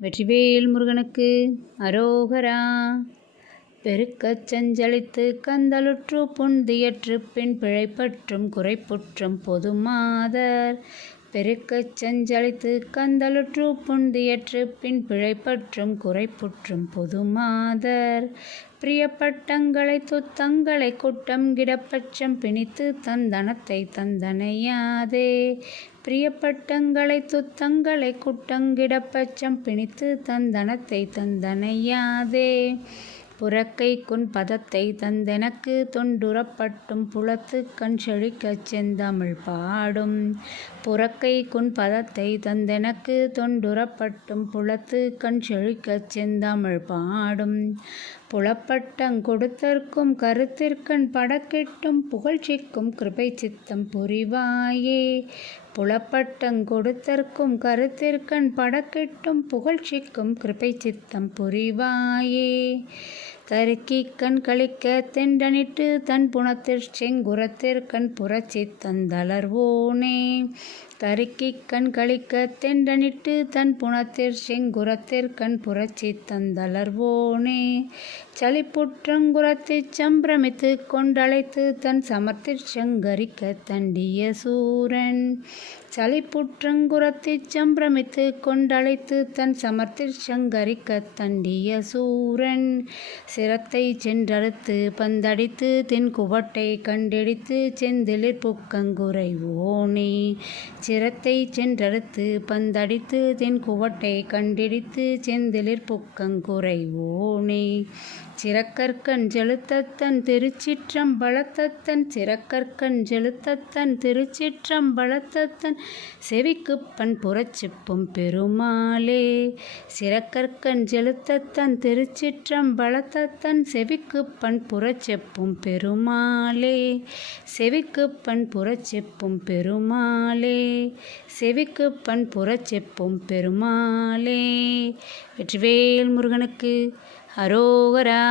வெற்றிவேல் முருகனுக்கு அரோகரா. பெருக்கச் செஞ்சலித்து கந்தலுற்று புந்தியற்று பின் பிழைப்பற்றும் குறைப்புற்றும் பொதுமாதர். பெருக்கச் செஞ்சலித்து கந்தலுற்று புந்தியற்று பின் பிழைப்பற்றும் குறைப்புற்றும் பொதுமாதர். பிரியப்பட்டங்களை துத்தங்களை குட்டம் கிடப்பச்சம் பிணித்து தந்தனத்தை தந்தனையாதே. பிரியப்பட்டங்களை துத்தங்களை குட்டங்கிடப்பச்சம் பிணித்து தந்தனத்தை தந்தனையாதே. புறக்கை குன் பதத்தை தந்தெனக்கு தொண்டுறப்பட்டும் புலத்து கண் செழிக்கச் செந்தமிழ் பாடும். புறக்கை குன் பதத்தை தந்தெனக்கு தொண்டுறப்பட்டும் புலத்து கண் செழிக்கச் செந்தமிழ் பாடும். புலப்பட்டங் கொடுத்தற்கும் கருத்திற்கண் படக்கெட்டும் புகழ்ச்சிக்கும் கிருபை சித்தம் புரிவாயே. புலப்பட்டங் கொடுத்தற்கும் கருத்திற்கண் படக்கெட்டும் புகழ்ச்சிக்கும் கிருபை சித்தம் புரிவாயே. தருக்கிக் கண் கழிக்க தெண்டனிட்டு தன் புனத்திற் செங்குரத்திற்கண் புரட்சித் தந்தளர்வோனே. தருக்கிக் கண் கழிக்க தெண்டனிட்டு தன் புனத்திற் செங்குரத்திற்கண் புரட்சித் தந்தளர்வோனே. சலிப்புற்றங்குரத்திச் சம்பிரமித்து கொண்டழைத்து தன் சமர்த்திற் சங்கரிக்க தண்டிய சூரன். சலிப்புற்றங்குரத்திச் சம்பிரமித்து கொண்டழைத்து தன் சமர்த்திற் சங்கரிக்க தண்டிய சூரன். சிரத்தை சென்றறுத்து பந்தடித்து தென் குவட்டை கண்டிடித்து செந்திலிற் புக்கங்குறைவோனே. சிரத்தை சென்றறுத்து பந்தடித்து தென் குவட்டை கண்டிடித்து செந்திலிற் புக்கங்குறைவோனே. சிறக்கற்கண் செலுத்தத்தன் திருச்சிற்றம்பலத்தத்தன் சிறக்கற்கண் செலுத்தத்தன் திருச்சிற்றம்பலத்தத்தன் செவிக்குப் பண் புறச்செப்பும் பெருமாளே. சிறக்கற்கண் செலுத்தத்தன் திருச்சிற்றம்பலத்தத்தன் செவிக்குப் பண் புறச்செப்பும் பெருமாளே. செவிக்குப் பண் புறச்செப்பும் பெருமாளே. செவிக்குப் பண் புறச்செப்பும் பெருமாளே. வெற்றிவேல் முருகனுக்கு அரோகரா.